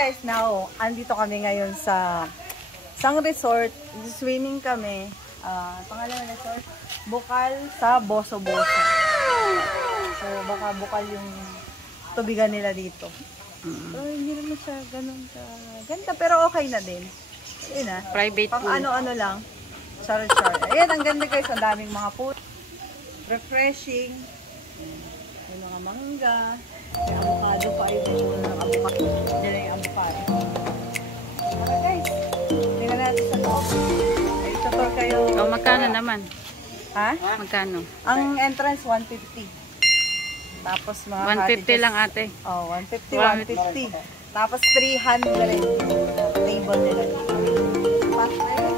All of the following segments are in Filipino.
guys, now, andito kami ngayon sa isang resort. Swimming kami. Pangalan ng resort? Bukal sa Boso-Boso. So, baka bukal yung tubigan nila dito. So, hindi naman siya ganun ka ganda, pero okay na din. Ayun na. Private pang pool. ano-ano lang. Char-char. Ayan, ang ganda guys. Ang daming mga food. Refreshing. May mga mangga. May avocado pa. Ayun ng avocado. Diyan na yung avocado. Tara guys. Tingnan natin sa loob. Ay, tutor kayo. O, magkano naman? Ha? Magkano? Ang entrance, 150. Tapos mga 150 lang ate. Oh, 150, 150. Tapos 300 table nila. Passport.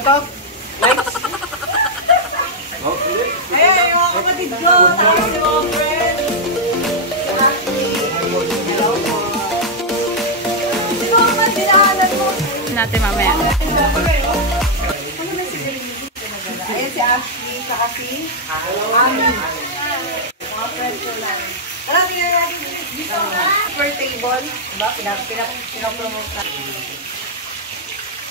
Ito, lights. Ayan, yung mga kapatid ko. Tapos yung mga friends. Hello po. Sino ang mga dinahanan mo? Natin mamaya. Ayan si Ashley, saka si Ami. Mga friends ko lang. Tara, tingnan natin dito. Per table. Diba? Pinapromote na.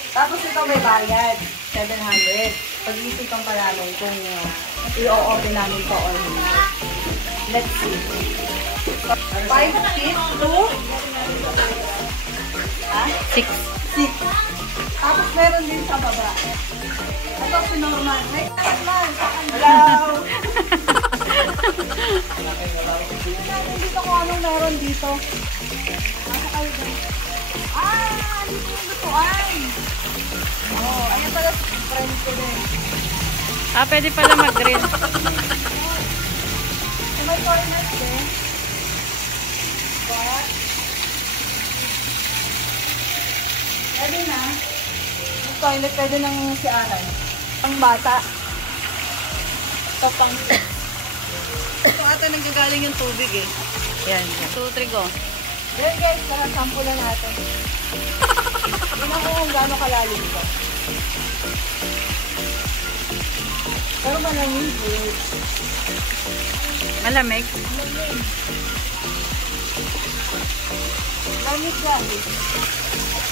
Tapos ito may bayad. 700. Pag-iisipan pa namin kung i-o-open namin to or hindi. Let's see. 5 feet to 6. 6. Tapos meron din sa baba. Ito si Norman. Hi, Norman. Hello. Dito ko anong meron dito. Nasa kayo dito. Dito yung lutuan. Oh, ayan pala friend ko din. Pwede pala mag-grill. So may toilet din. What? Pwede na. Yung toilet, pwede nang si Alan. Ang bata. Ito pang... Ito ata nanggagaling yung tubig eh. Yan. 2, 3, go. Then guys, tara, sample na natin. Tingnan ko kung gaano kalalim ito. Pero malamig eh. Malamig. Lamig guys.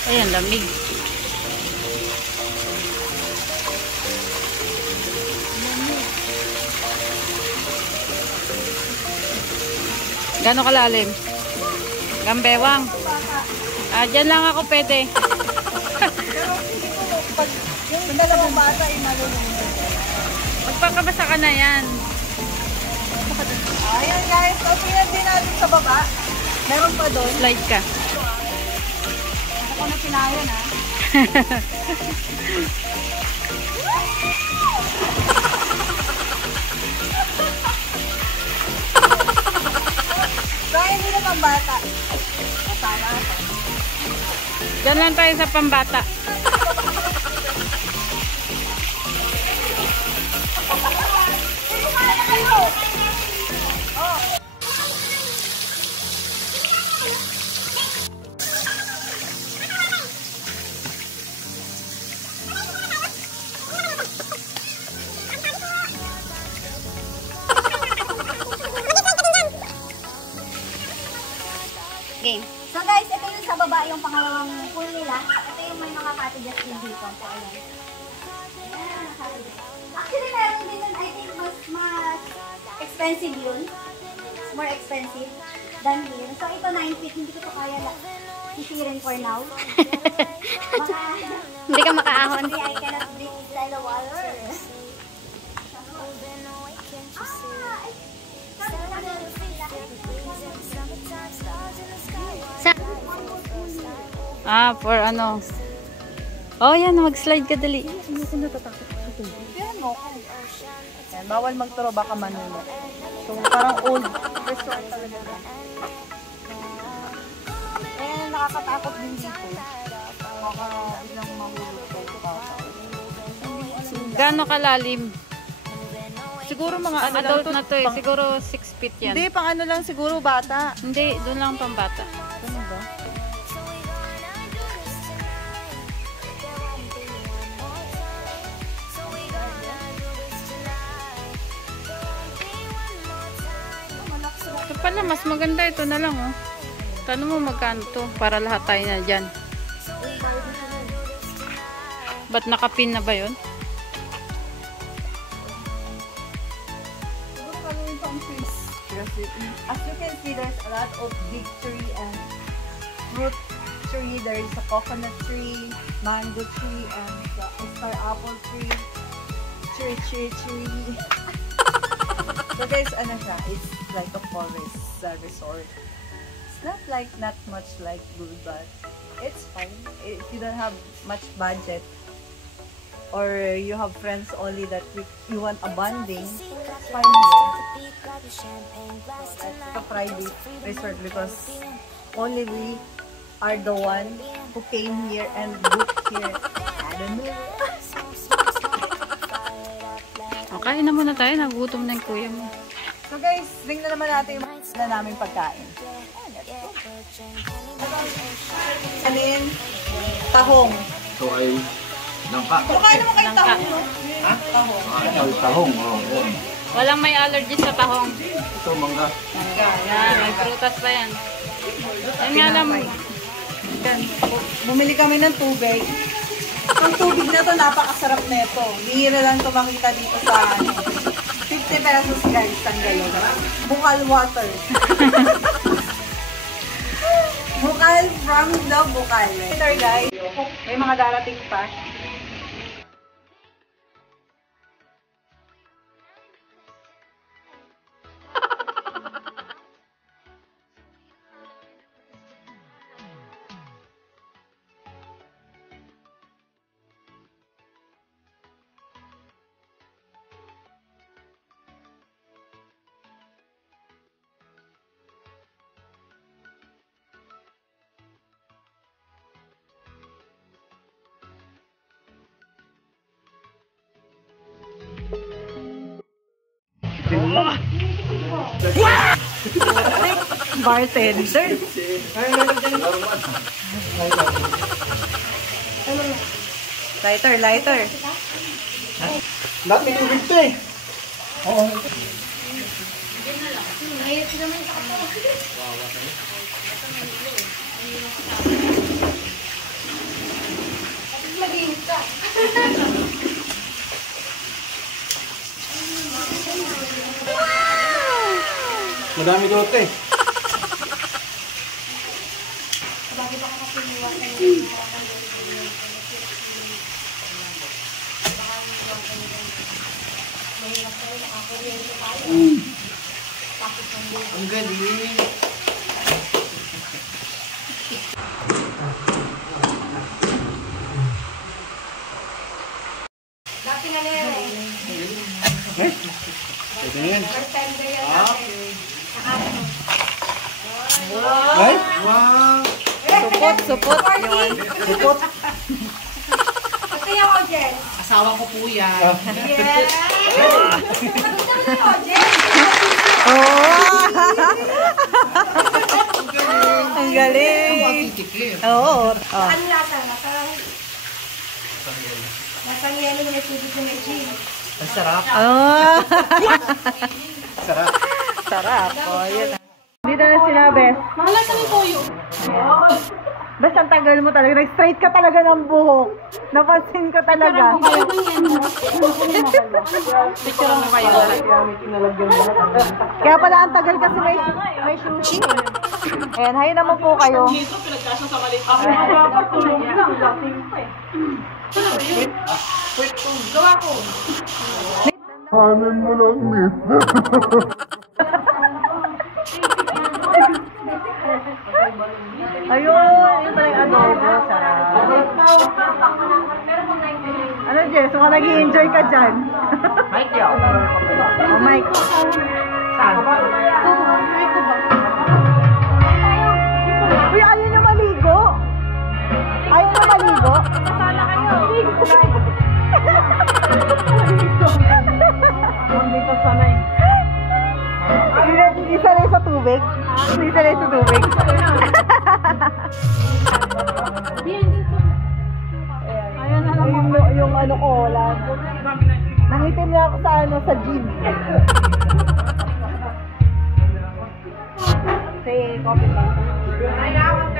Ayan, lamig. Gano'ng kalalim? Gambewang. Dyan lang ako pwede. Pero hindi ko pag yung dalawang bata ay malulunod. Magpakabasa ka na yan. Ayan guys, so tingnan din natin sa baba. Meron pa doon. Slide ka. Ako na pinayan ha. So hindi na pang bata. Sana. Dyan lang tayo sa pambata. Okay. So guys, ito yung sa baba, yung pangalawang pool nila. Ito yung may mga cottages din dito. So ayan. Ayan, cottages. Actually, meron din nun, I think mas expensive yun. It's more expensive than here. So ito 9 feet, hindi ko to kaya sisirin for now. Hindi ka makaahon. Hindi, I cannot breathe inside the water. For ano? Oh, yan. Mag-slide ka dali. Ano ko natatakot sa tubig? Pero no. Yan, bawal magturo, baka manulo. So parang old resort talaga. Nakakatakot din dito. Baka biglang mahulog kayo sa baba. Gano'ng kalalim? Siguro mga ano lang Adult to, na to eh. Siguro 6 feet yan. Hindi, pang ano lang siguro bata. Hindi, doon lang pambata. Ano ba? pala, mas maganda ito na lang, oh. Tanong mo magkano to para lahat tayo na dyan. Ba't nakapin na ba yun? As you can see, there's a lot of big tree and fruit tree. There is a coconut tree, mango tree, and star apple tree. Tree. So guys, ano siya? It's like a forest resort. It's not much like Blue, but it's fine. If you don't have much budget, or you have friends only that you want a bonding, it's fine here. It's a private resort because only we are the one who came here and booked here. I don't know. Kain na muna tayo, nagutom na yung kuya mo. So guys, tingnan naman natin yung na naming pagkain. Alin? Tahong. Ito ay langka. Kumakain naman kayo tahong, no? Ha? Tahong. Ay, tahong. Oh, yan. Walang may allergy sa tahong. Ito, mangga. Yan, may prutas pa yan. Yan nga lang. Yan. Bumili kami ng tubig. Ang tubig na to, napakasarap na ito. Bihira lang ito makita dito sa 50 pesos guys, ang gayon. Bukal water. Bukal from the Bukal. Later guys, may mga darating pa. Bartender. Lighter. Dati tubig ito eh. Oo. Madami doon eh. Ang galing. Dati nga yan eh. Ito na yan. Bartender yan Ah. natin. Ay! Wow! Supot. Yun. Supot! Ito yung audience. Asawa ko po yan. Yes! Maganda mo yung audience. Ang galing. Titikim. Oo. Ano lasa? Nasang yelo na may tubig na may gin. Ang sarap. Sarap. Sarap. Yun. Dito na sila, Bes. Mahala ka ng toyo. Bes, ang tagal mo talaga. Nag-straight ka talaga ng buhok. Napansin ko talaga. Picture mo kayo. Kaya pala ang tagal kasi may sushi. Ayan, hayo naman po kayo. Hanin mo lang, miss. Ayun, yun pala yung adobo. Sarap. Ano, Jess? Kung nag-i-enjoy ka dyan. Mike yun. Oh, Mike. Uy, ayaw niyo maligo? Ayaw niyo maligo? Masala kayo. Hindi ko sanay. Hindi sanay sa tubig? Hindi sanay sa tubig? Ayun na lang. Yung ano ko, wala. Nangitim na ako sa ano, sa gym. Say coffee.